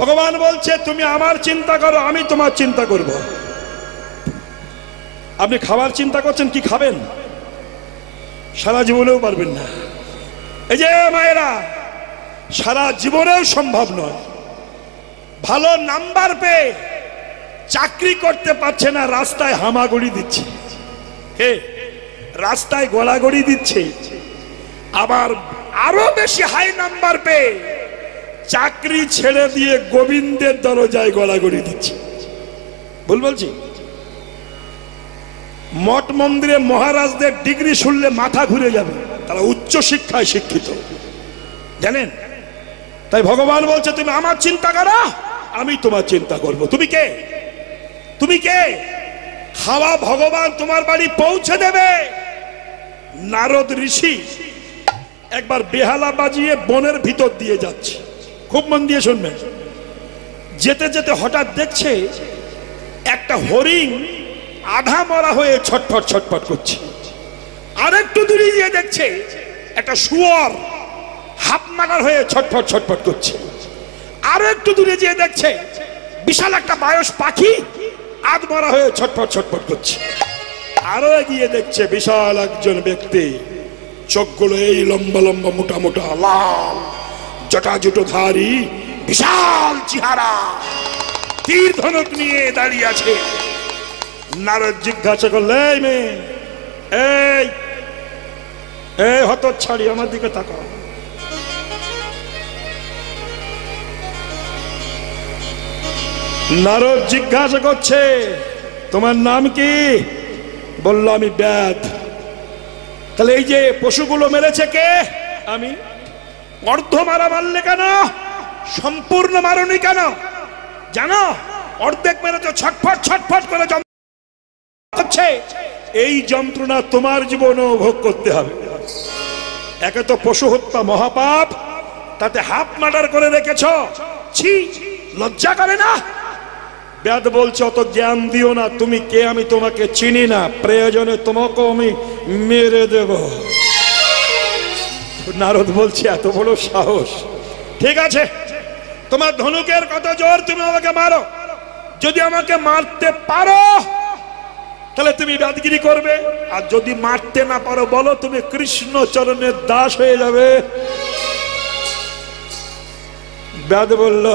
ভগবান বলছে তুমি আমার চিন্তা করো, আমি তোমার চিন্তা করব। আপনি খাবার চিন্তা করছেন, কি খাবেন সারা জীবনেও পারবেন না। এই যে মায়েরা, সারা জীবনেও সম্ভব নয়। ভালো নাম্বার পেয়ে চাকরি করতে পারছে না, রাস্তায় হামাগুড়ি দিচ্ছে, রাস্তায় গোলাগুড়ি দিচ্ছে। আবার আরো বেশি হাই নাম্বার পেয়ে চাকরি ছেড়ে দিয়ে গোবিন্দের দরজায় গলাগড়ি দিচ্ছে। ভুল বলছি? মঠ মন্দিরে মহারাজদের ডিগ্রি শুনলে মাথা ঘুরে যাবে, তারা উচ্চ শিক্ষায় শিক্ষিত, জানেন? তাই ভগবান বলছে তুমি আমার চিন্তা করো, আমি তোমার চিন্তা করব। তুমি কে? তুমি কে? খাওয়া ভগবান তোমার বাড়ি পৌঁছে দেবে। নারদ ঋষি একবার বেহালা বাজিয়ে বনের ভিতর দিয়ে যাচ্ছে, খুব মন দিয়ে শুনবেন। যেতে যেতে হঠাৎ দেখছে একটা হরিণ আধা মরা হয়ে ছটফট ছটফট করছে। আরেকটু দূরে গিয়ে দেখছে একটা শুয়োর হাফ মারার হয়ে ছটফট ছটফট করছে। আরো একটু দূরে গিয়ে দেখছে বিশাল একটা বায়স পাখি আধ মরা হয়ে ছটফট ছটফট করছে। আরো এগিয়ে দেখছে বিশাল একজন ব্যক্তি, চোখগুলো এই লম্বা লম্বা মোটা মোটা, লাল জটাজুটোধারী, বিশাল চেহারা, তীর ধনুক নিয়ে দাঁড়িয়ে আছে। নারদ জিজ্ঞাসা করলে, এই মেয়ে, এই হতচ্ছাড়ি, আমার দিকে তাকাও। নারদ জিজ্ঞাসা করছে তোমার নাম কি? বলল আমি ব্যাধ। তাহলে এই যে পশুগুলো মেরেছে কে? আমি। অর্ধ মারা মারলে কেন? সম্পূর্ণ মারনি কেন? জানো, অর্ধেক মেরেছে, ছটফট ছটফট করে হচ্ছে। এই যন্ত্রণা তোমার জীবনেও ভোগ করতে হবে। একে তো পশু হত্যা মহাপাপ, তাতে হাফ মার্ডার করে রেখেছ, ছি, লজ্জা করে না? ব্যাদ বলছে অত জ্ঞান দিও না, তুমি কে আমি তোমাকে চিনি না, প্রয়োজনে তোমাকে আমি মেরে দেব। নারদ বলছে এত বড় সাহস? ঠিক আছে, তোমার ধনুকের কত জোর, তুমি আমাকে মারো। যদি আমাকে মারতে পারো তাহলে তুমি ব্যাদগিরি করবে, আর যদি মারতে না পারো বলো তুমি কৃষ্ণ চরণের দাস হয়ে যাবে। ব্যাদ বলল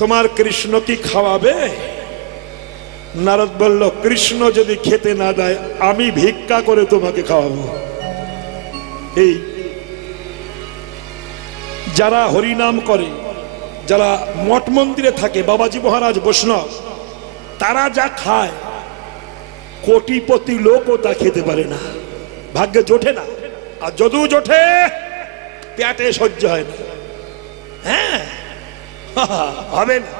তোমার কৃষ্ণ কি খাওয়াবে? নারদ বলল কৃষ্ণ যদি খেতে না দেয় আমি ভিক্ষা করে তোমাকে খাওয়াবো। এই যারা হরিনাম করে, যারা মঠ মন্দিরে থাকে, বাবাজি মহারাজ বৈষ্ণব, তারা যা খায় কোটিপতি লোকও তা খেতে পারে না, ভাগ্যে জোটে না। আর যদিও জোটে পেটে সহ্য হয় না। হ্যাঁ, হবে না,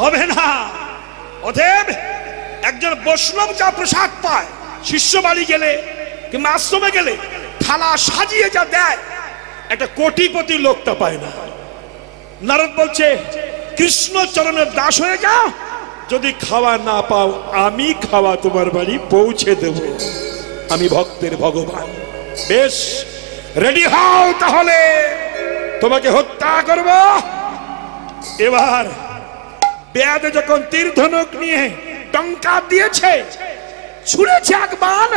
হবে না। অতএব একজন বৈষ্ণব যা প্রসাদ পায়, শিষ্য বাড়ি গেলে কিংবা আশ্রমে গেলে থালা সাজিয়ে যা দেয়, একটা কোটিপতি লোকটা পায় না। নারদ বলছে কৃষ্ণ চরণের দাস হয়ে যাও, যদি খাওয়া না পাও আমি খাওয়া তোমার বাড়ি পৌঁছে দেব। আমি ভক্তের ভগবান। বেশ, রেডি হও, তাহলে তোমাকে হত্যা করব। এবার ব্যাদ যখন তীর ধনুক নিয়ে টঙ্কা দিয়েছে, ছুঁড়েছে এক বাণ,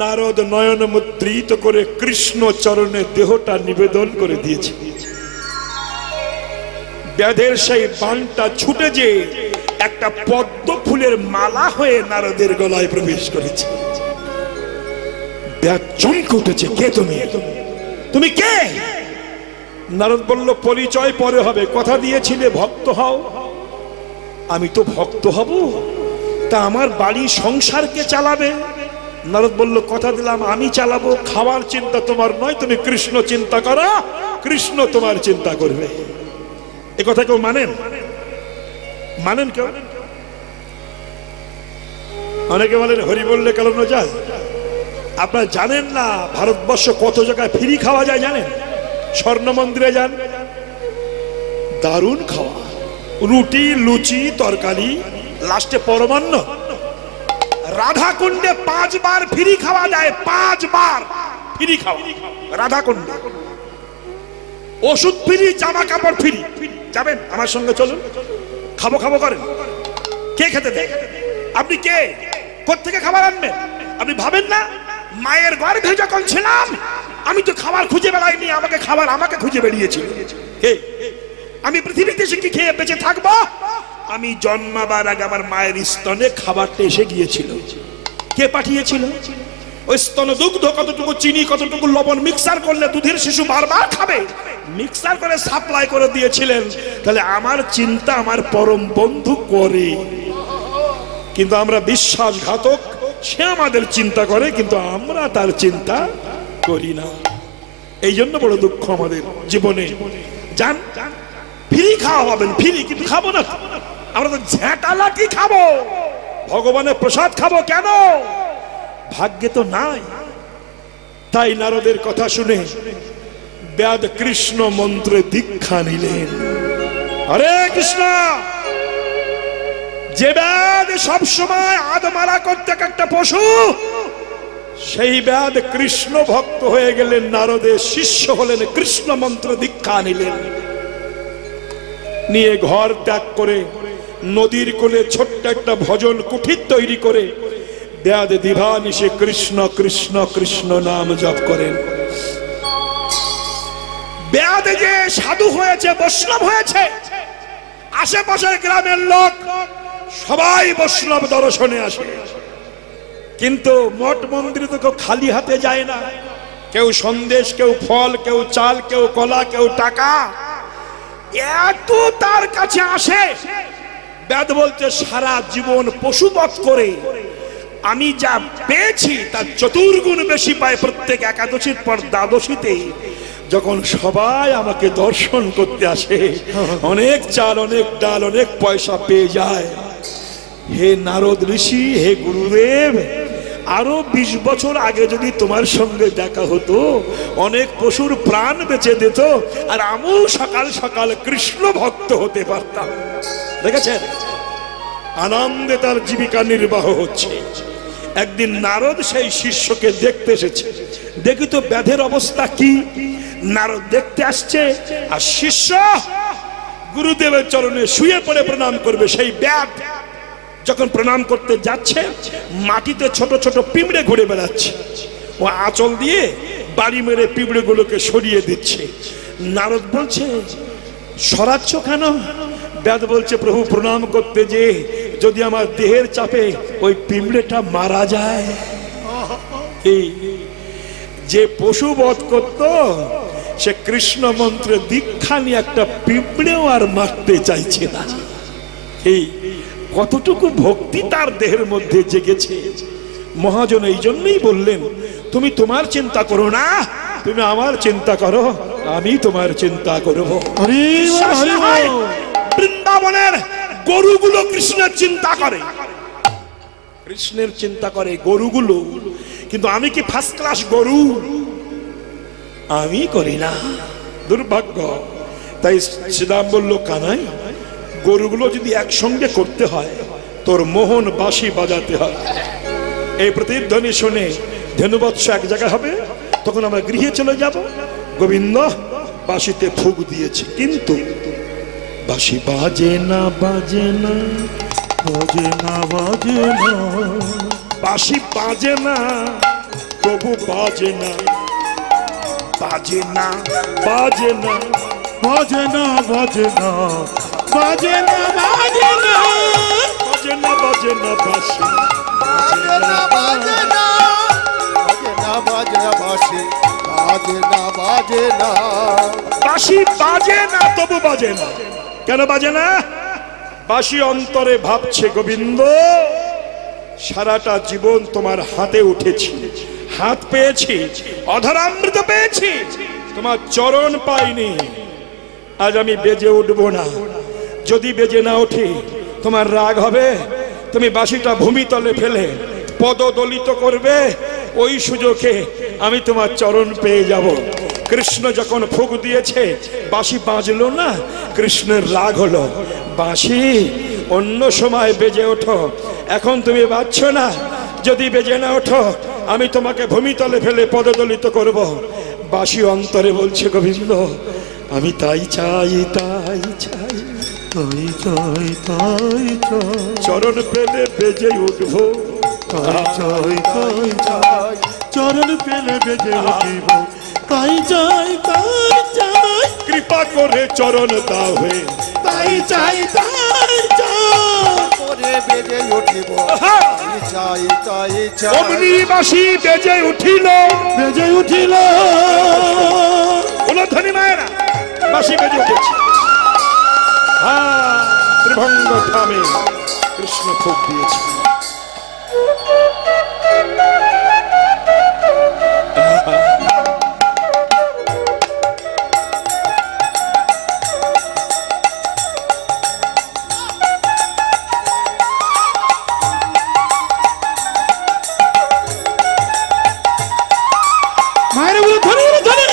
নারদ নয়ন মুদ্রিত করে কৃষ্ণ চরণে দেহটা নিবেদন করে দিয়েছে। ব্যাধের সেই বাণটা ছুটে যে একটা পদ্ম ফুলের মালা হয়ে নারদের গলায় প্রবেশ করেছে। ব্যাধ চমকে উঠেছে, কে তুমি? তুমি কে? নারদ বলল পরিচয় পরে হবে, কথা দিয়েছিলে ভক্ত হও। আমি তো ভক্ত হব, তা আমার বাড়ি সংসারকে চালাবে? নারদ বলল কথা দিলাম আমি চালাবো, খাওয়ার চিন্তা তোমার নয়, তুমি কৃষ্ণ চিন্তা করো, কৃষ্ণ তোমার চিন্তা করবে। এ কথা কেউ মানেন? মানেন কেউ? অনেকে বলেন হরি বললে কালানো যায়। আপনারা জানেন না ভারতবর্ষ কত জায়গায় ফ্রি খাওয়া যায় জানেন? স্বর্ণ মন্দিরে যান, দারুণ খাওয়া, রুটি লুচি তরকারি, লাস্টে পরমান্ন। রাধা কুণ্ডে 5 বার ফ্রি খাওয়া যায়, 5 বার ফ্রি খাওয়া রাধা কুণ্ডে। ওষুধ ফ্রি, জামা কাপড় ফ্রি। যাবেন আমার সঙ্গে, চলুন। খাবো খাবো করেন, কে খেতে দেয়? আপনি কে? কোত্থেকে খাবার আনবেন? আপনি ভাবেন না মায়ের গর্ভে যখন ছিলাম আমি তো খাবার খুঁজে বেড়াইনি, আমাকে খাবার আমাকে খুঁজে বেরিয়েছিল। আমি পৃথিবীতে এসে কি খেয়ে বেঁচে থাকবো? আমি জন্মাবার আগে আমার মায়ের স্তনে খাবারটা এসে গিয়েছিল। কে পাঠিয়েছিল? ওই স্তন দুগ্ধ কতটুকু চিনি কতটুকু লবণ মিক্সার করলে দুধের শিশু বারবার খাবে, মিক্সার করে সাপ্লাই করে দিয়েছিলেন। তাহলে আমার চিন্তা আমার পরম বন্ধু করে, কিন্তু আমরা বিশ্বাসঘাতক। সে আমাদের চিন্তা করে কিন্তু আমরা তার চিন্তা করি না। এই জন্য বড় দুঃখ আমাদের জীবনে। জান ফ্রি খাওয়া হবেন, ফ্রি, কিন্তু খাবো না। আমরা তো ঝেঁটা লাঠি খাবো, ভগবানের প্রসাদ খাবো কেন? ভাগ্যে তো নাই। তাই নারদের কথা শুনে ব্যাদ কৃষ্ণ মন্ত্রে দীক্ষা নিলেন। হরে কৃষ্ণ। যে ব্যাদ সবসময় আদমারা করতে একটা পশু, সেই ব্যাদ কৃষ্ণ ভক্ত হয়ে গেলেন, নারদের শিষ্য হলেন, কৃষ্ণ মন্ত্র দীক্ষা নিলেন। নিয়ে ঘর ত্যাগ করে নদীর কোলে ছোট্ট একটা ভজন কুঠির তৈরি করে ব্যাদ দিবানিশে কৃষ্ণ কৃষ্ণ কৃষ্ণ নাম জপ করেন। ব্যাদ যে সাধু হয়েছে, বৈষ্ণব হয়েছে, আশেপাশের গ্রামের লোক সবাই বৈষ্ণব দর্শনে আসে। কিন্তু মঠ মন্দিরে তো কেউ খালি হাতে যায় না। কেউ সন্দেশ, কেউ ফল, কেউ চাল, কেউ কলা, কেউ টাকা, এত তার কাছে আসে। ব্যাদ বলতে সারা জীবন পশুবধ করে আমি যা পেয়েছি তার চতুর্গুণ বেশি পায় প্রত্যেক একাদশীর পর দ্বাদশীতে। যখন সবাই আমাকে দর্শন করতে আসে, অনেক চাল, অনেক ডাল, অনেক পয়সা পেয়ে যায়। হে নারদ ঋষি, হে গুরুদেব, আরো 20 বছর আগে যদি তোমার সঙ্গে দেখা হতো, অনেক পশুর প্রাণ বেঁচে দিত, আর আমিও সকাল সকাল কৃষ্ণ ভক্ত হতে পারতাম। দেখেছেন, আনন্দে তার জীবিকা নির্বাহ হচ্ছে। একদিন নারদ সেই শিষ্যকে দেখতে এসেছে। দেখি তো ব্যাধের অবস্থা কি। নারদ দেখতে আসছে, আর শিষ্য গুরুদেবের চরণে শুয়ে পড়ে প্রণাম করবে। সেই ব্যাধ যখন প্রণাম করতে যাচ্ছে, মাটিতে ছোট ছোট পিঁপড়ে ঘুরে বেড়াচ্ছে। ও আঁচল দিয়ে বাড়ি মেরে পিঁপড়ে গুলোকে সরিয়ে দিচ্ছে। নারদ বলছে, সরাচ্ছ কেন? ব্যাধ বলছে, প্রভু প্রণাম করতে যে যদি আমার দেহের চাপে ওই পিঁপড়েটা মারা যায়। এই যে পশু বধ করত, সে কৃষ্ণ মন্ত্রে দীক্ষা নিয়ে একটা পিঁপড়েও আর মারতে চাইছে না। এই কতটুকু ভক্তি তার দেহের মধ্যে জেগেছে। মহাজন এই জন্যই বললেন, তুমি তোমার চিন্তা করো না, তুমি আমার চিন্তা করো, আমি তোমার চিন্তা করব। বৃন্দাবনের গরুগুলো কৃষ্ণের চিন্তা করে, কৃষ্ণের চিন্তা করে গরুগুলো, কিন্তু আমি কি ফার্স্ট ক্লাস গরু? আমি করি না, দুর্ভাগ্য। তাই শ্রীরাম বলল, কানাই, গরুগুলো যদি একসঙ্গে করতে হয়, তোর মোহন বাঁশি বাজাতে হয়। এই প্রতিধ্বনি শুনে ধেনুবৎস এক জায়গায় হবে, তখন আমরা গৃহে চলে যাব। গোবিন্দ বাঁশিতে ফুঁক দিয়েছে, কিন্তু বাঁশি বাজে না, বাজে না, বাজে না, বাজে না, বাঁশি বাজে না, তবু বাজে না, বাজে না, বাজে না, বাজে না, বাজে না, বাজে না, বাজে না, বাজে না, বাজে না, বাঁশি বাজে না, বাজে না, বাজে না, বাজে না, বাঁশি বাজে না, বাজে না, বাঁশি বাজে না, তবু বাজে না। কেন বাজে না? বাঁশি অন্তরে ভাবছে, গোবিন্দ সারাটা জীবন তোমার হাতে উঠেছি, হাত পেয়েছি, অধরামৃত পেয়েছি, তোমার চরণ পাইনি। আজ আমি বেজে উঠবো না। যদি বেজে না উঠি তোমার রাগ হবে, তুমি বাঁশিটা ভূমিতলে ফেলে পদদলিত করবে, ওই সুযোগে আমি তোমার চরণ পেয়ে যাব। কৃষ্ণ যখন ফুঁক দিয়েছে, বাঁশি বাজলো না, কৃষ্ণের রাগ হলো। বাঁশি অন্য সময় বেজে ওঠো, এখন তুমি বাজছো না, যদি বেজে না ওঠো আমি তোমাকে ভূমিতলে ফেলে পদদলিত করব। বাঁশি অন্তরে বলছে, গোবিন্দ আমি তাই চাই তাই চাই তাই চাই তাই চাই চরণ পেলে বেজে উঠবো তাই চাই তাই চাই চরণ পেলে বেজে উঠিব তাই চাই তাই চাই কৃপা করে চরণ দাও হে তাই চাই তাই চাই করে বেজে উঠিব তাই চাই তাই চাই অগ্নি বাসি বেজে উঠিল বেজে উঠিল উলধ্বনি মায়েরা বাসি বেজে উঠেছে ত্রিভঙ্গ থামে কৃষ্ণ খুব দিয়েছে মায়ের উলধ্বনি উলধ্বনি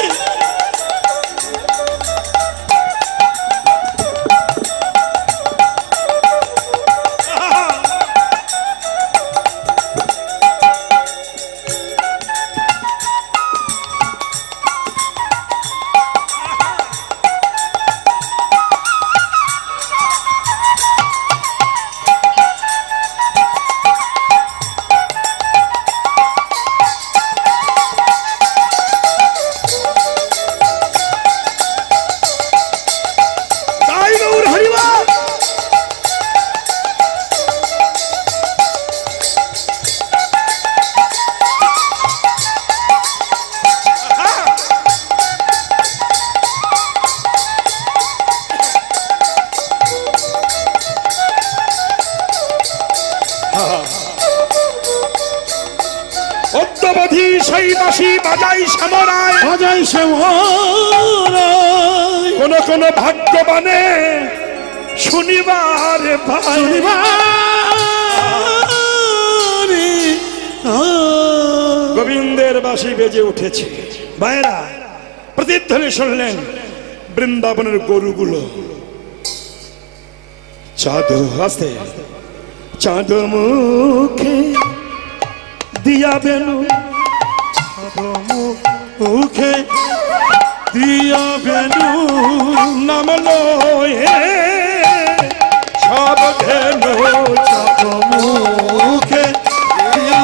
তাই গৌর হরিবল অদ্যবধি সেই বাসি বাজাই শ্যামরায় বাজাই শ্যামরায় কোন কোন ভাগ্যবানে শনিবার ভাই গোবিন্দের বাসি বেজে উঠেছে ভাইরা প্রতিধ্বনি শুনলেন বৃন্দাবনের গরুগুলো চাঁদ আসতে চাঁদ মুখে দিয়া বেনু মুখে দিয়া বেনু নামলো হে সব ধেনু মুখে দিয়া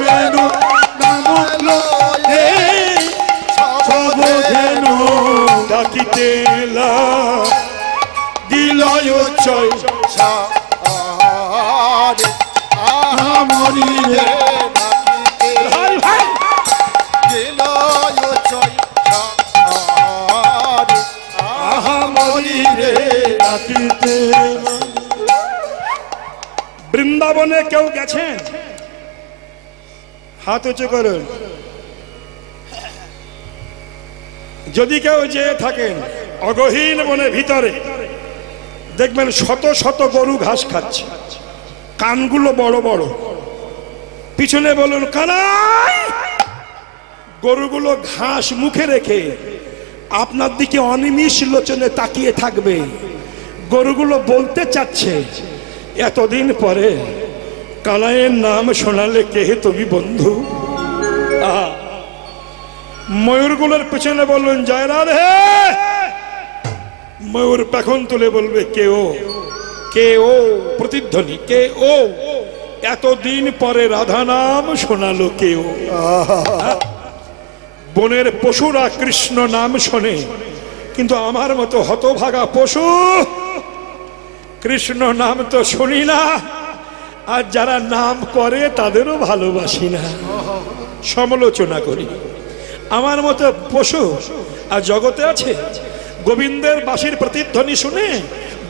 বেনু নামলো হে সব ধেনু ডাকিতে দিলয় চয় আমরি রে ভাই ভাই আহা মরি রে রাতিতে বৃন্দাবনে কেউ গেছেন হাত উঁচু করুন যদি কেউ যেয়ে থাকেন অগহীন বনের ভিতরে দেখবেন শত শত গরু ঘাস খাচ্ছে কানগুলো বড় বড় পিছনে বলুন কানাই গরুগুলো ঘাস মুখে রেখে আপনার দিকে অনিমিষ লোচনে তাকিয়ে থাকবে গরুগুলো বলতে চাচ্ছে এতদিন পরে কানাইয়ের নাম শোনালে কে তুমি বন্ধু ময়ূরগুলোর পেছনে বললেন জয় রাধে ময়ূর পেখন তুলে বলবে কে ও কে ও প্রতিধ্বনি কে ও এতদিন পরে রাধা নাম শোনালো কে ও বনের পশুরা কৃষ্ণ নাম শোনে কিন্তু আমার মতো হতভাগা পশু কৃষ্ণ নাম তো শুনি না আর যারা নাম করে তাদেরও ভালোবাসি না সমালোচনা করি আমার মতো পশু আর জগতে আছে গোবিন্দের বাঁশির প্রতিধ্বনি শুনে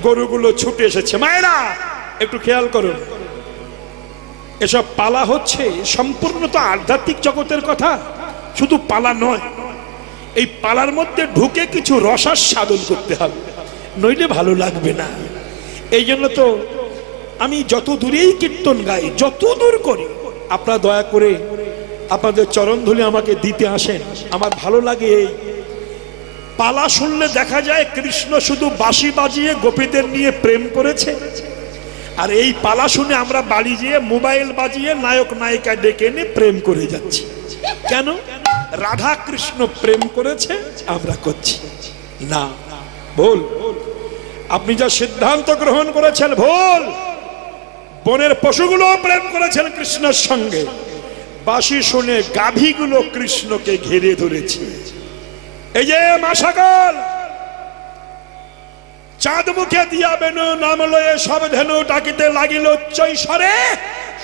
গরুগুলো ছুটে এসেছে মায়েরা একটু খেয়াল করুন এসব পালা হচ্ছে সম্পূর্ণ তো আধ্যাত্মিক জগতের কথা শুধু পালা নয় এই পালার মধ্যে ঢুকে কিছু রসাস্বাদন করতে হবে নইলে ভালো লাগবে না এই জন্য তো আমি যত দূরেই কীর্তন গাই যত দূর করি আপনারা দয়া করে আপনাদের চরণধুলি আমাকে দিতে আসেন আমার ভালো লাগে এই পালা শুনলে দেখা যায় কৃষ্ণ শুধু বাঁশি বাজিয়ে গোপীদের নিয়ে প্রেম করেছে আর এই পালা শুনে আমরা বাড়ি যেয়ে মোবাইল বাজিয়ে নায়ক নায়িকা ডেকে এনে প্রেম করে যাচ্ছি কেন রাধা কৃষ্ণ প্রেম করেছে আমরা করছি না, ভুল। আপনি যা সিদ্ধান্ত গ্রহণ করেছেন ভুল। বনের পশুগুলো প্রেম করেছেন কৃষ্ণের সঙ্গে, বাঁশি শুনে গাভীগুলো কৃষ্ণকে ঘিরে ধরেছে। এই যে মা সকল, চাঁদ মুখে দিয়া বেনু নাম লয়ে সব ধেনু ডাকিতে লাগিল চৈশরে,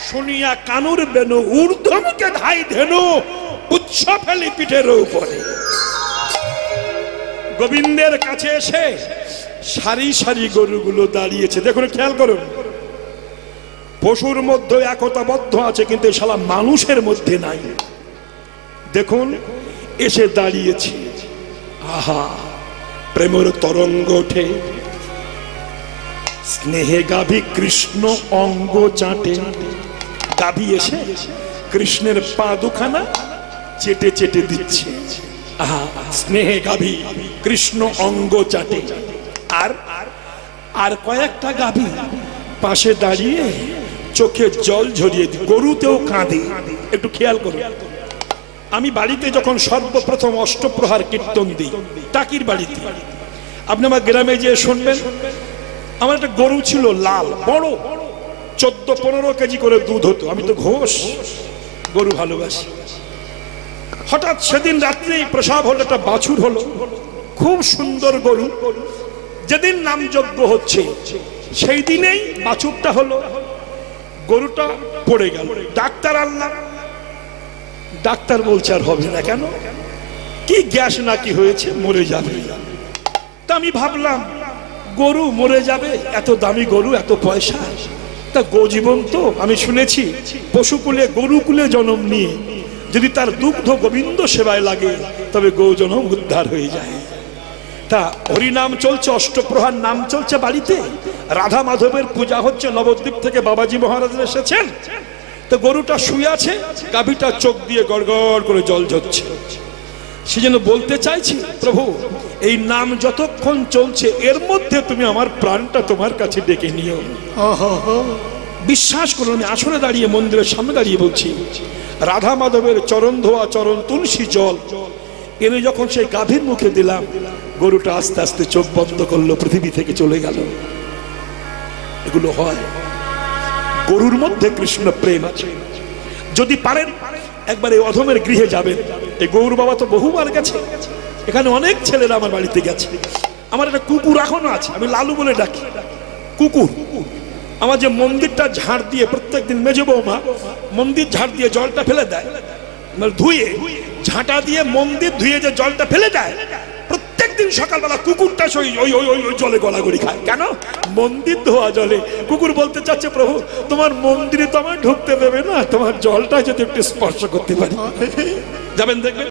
শুনিয়া কানুর বেনু ঊর্ধ্ব মুখে ধাই ধেনু উচ্ছ ফেলি পিঠের উপরে। গোবিন্দের কাছে এসে সারি সারি গরুগুলো দাঁড়িয়েছে। দেখুন, খেয়াল করুন, পশুর মধ্যে একতাবদ্ধ আছে, কিন্তু শালা মানুষের মধ্যে নাই। দেখুন, এসে দাঁড়িয়েছে। আহা, প্রেমের তরঙ্গ ওঠে, স্নেহে গাভী কৃষ্ণ অঙ্গ চাটে। গাভী এসে কৃষ্ণের পা দুখানা চেটে চেটে দিচ্ছে। আহা, স্নেহে গাভী কৃষ্ণ অঙ্গ চাটে। আর আর কয়েকটা গাভী পাশে দাঁড়িয়ে চোখে জল ঝরিয়ে দি। গরুতেও কাঁদে। একটু খেয়াল করুন, আমি বাড়িতে যখন সর্বপ্রথম অষ্টপ্রহার কীর্তন দিই টাকির বাড়িতে, আপনি আমার গ্রামে যেয়ে শুনবেন, আমার একটা গরু ছিল লাল, বড়, 14-15 কেজি করে দুধ হতো। আমি তো ঘোষ, গরু ভালোবাসি। হঠাৎ সেদিন রাত্রে প্রসাব হলো, একটা বাছুর হলো, খুব সুন্দর গরু। যেদিন নামযজ্ঞ হচ্ছে সেই দিনেই বাছুরটা হলো, গরুটা পড়ে গেল। ডাক্তার আনলাম, ডাক্তার বলছে আর হবে না। কেন? কি গ্যাস নাকি হয়েছে, মরে যাবে। তা আমি ভাবলাম গরু মরে যাবে, এত দামি গরু, এত পয়সা, তা গোজীবন তো। আমি শুনেছি পশুকুলে গরুকুলে জন্ম নিয়ে যদি তার দুগ্ধ গোবিন্দ সেবায় লাগে তবে গৌজনম উদ্ধার হয়ে যায়। তা হরিনাম চলছে, অষ্টপ্রহার নাম চলছে বাড়িতে, রাধা মাধবের পূজা হচ্ছে, নবদ্বীপ থেকে বাবাজি মহারাজ এসেছেন। তো গরুটা শুয়ে আছে, গাভীটা চোখ দিয়ে গড়গড় করে জল ঝরছে। সেজন্য বলতে চাইছি, প্রভু এই নাম যতক্ষণ চলছে এর মধ্যে তুমি আমার প্রাণটা তোমার কাছে ডেকে নিও। বিশ্বাস করুন, আমি আসনে দাঁড়িয়ে মন্দিরের সামনে দাঁড়িয়ে বলছি, রাধা মাধবের চরণ ধোয়া চরণ তুলসী জল এনে যখন সেই গাভীর মুখে দিলাম, গরুটা আস্তে আস্তে চোখ বন্ধ করলো, পৃথিবী থেকে চলে গেল। এগুলো হয়, গরুর মধ্যে কৃষ্ণ প্রেম আছে। যদি পারেন একবার এই অধমের গৃহে যাবেন। এই গৌর বাবা তো বহুবার গেছে, এখানে অনেক ছেলেরা আমার বাড়িতে গেছে। আমার একটা কুকুর এখনো আছে, আমি লালু বলে ডাকি। কুকুর আমার যে মন্দিরটা ঝাড় দিয়ে প্রত্যেকদিন মেজ বৌমা মন্দির ঝাড় দিয়ে জলটা ফেলে দেয়, মানে ধুয়ে ঝাঁটা দিয়ে মন্দির ধুয়ে যে জলটা ফেলে দেয়, প্রত্যেকদিন সকালবেলা কুকুরটা ওই জলে গলাগড়ি খায়। কেন? মন্দির ধোয়া জলে। কুকুর বলতে চাচ্ছে, প্রভু তোমার মন্দিরে তো আমার ঢুকতে দেবে না, তোমার জলটা যদি একটু স্পর্শ করতে পারি। যাবেন দেখবেন।